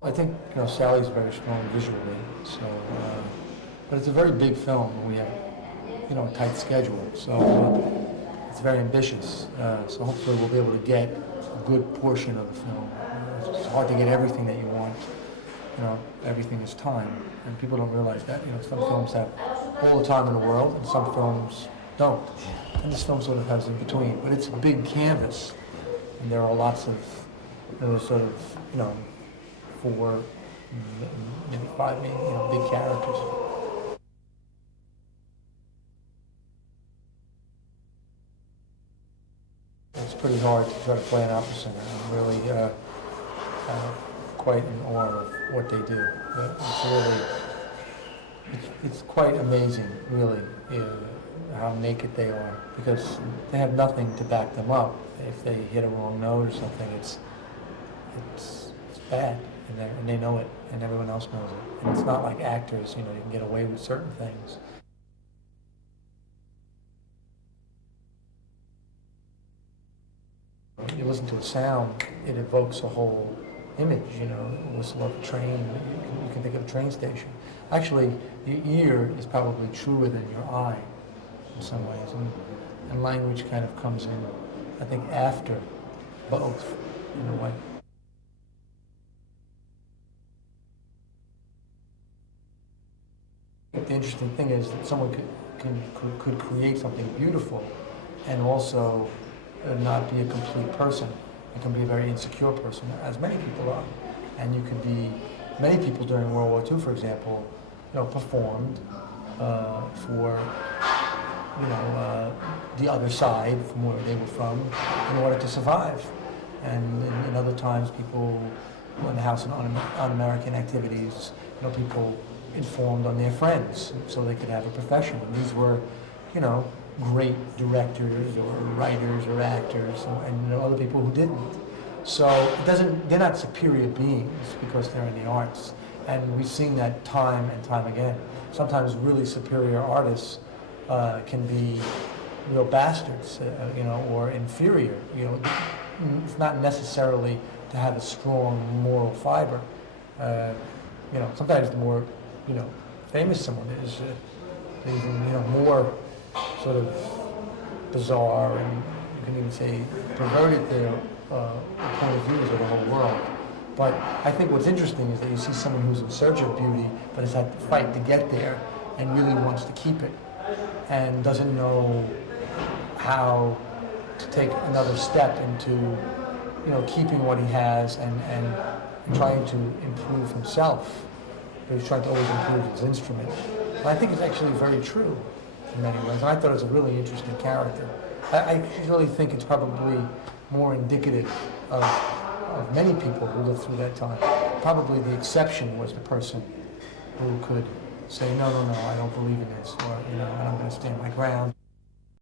I think Sally's very strong visually, so but it's a very big film, and we have a tight schedule, so it's very ambitious. So hopefully we'll be able to get a good portion of the film. It's hard to get everything that you want. Everything is time, and people don't realize that. Some films have all the time in the world, and some films don't. And this film sort of has in between, but it's a big canvas, and there are lots of sort of 4, maybe 5, big characters. It's pretty hard to try to play an opera singer. I'm really quite in awe of what they do. It's quite amazing, really, how naked they are, because they have nothing to back them up. If they hit a wrong note or something, it's bad, and they know it, and everyone else knows it. And it's not like actors, you can get away with certain things. You listen to a sound, it evokes a whole image, whistle of a train, you can think of a train station. Actually, the ear is probably truer than your eye in some ways, and language kind of comes in, I think, after both, in a way. The interesting thing is that someone could create something beautiful and also not be a complete person. It can be a very insecure person, as many people are. And you could be, many people during World War II, for example, performed for, the other side, from where they were from, in order to survive. And in other times, people in the House on Un-American activities, people informed on their friends so they could have a profession. And these were, great directors or writers or actors, and other people who didn't. So they're not superior beings because they're in the arts. And we've seen that time and time again. Sometimes really superior artists can be real bastards, or inferior. It's not necessarily to have a strong moral fiber. Sometimes the more, famous someone is, even, more sort of bizarre, and you can even say perverted their point of views of the whole world. But I think what's interesting is that you see someone who's in search of beauty, but has had to fight to get there, and really wants to keep it, and doesn't know how to take another step into, keeping what he has and trying to improve himself. But he's trying to always improve his instrument. And I think it's actually very true in many ways, and I thought it was a really interesting character. I really think it's probably more indicative of many people who lived through that time. Probably the exception was the person who could say, no, I don't believe in this, or, I'm going to stand my ground.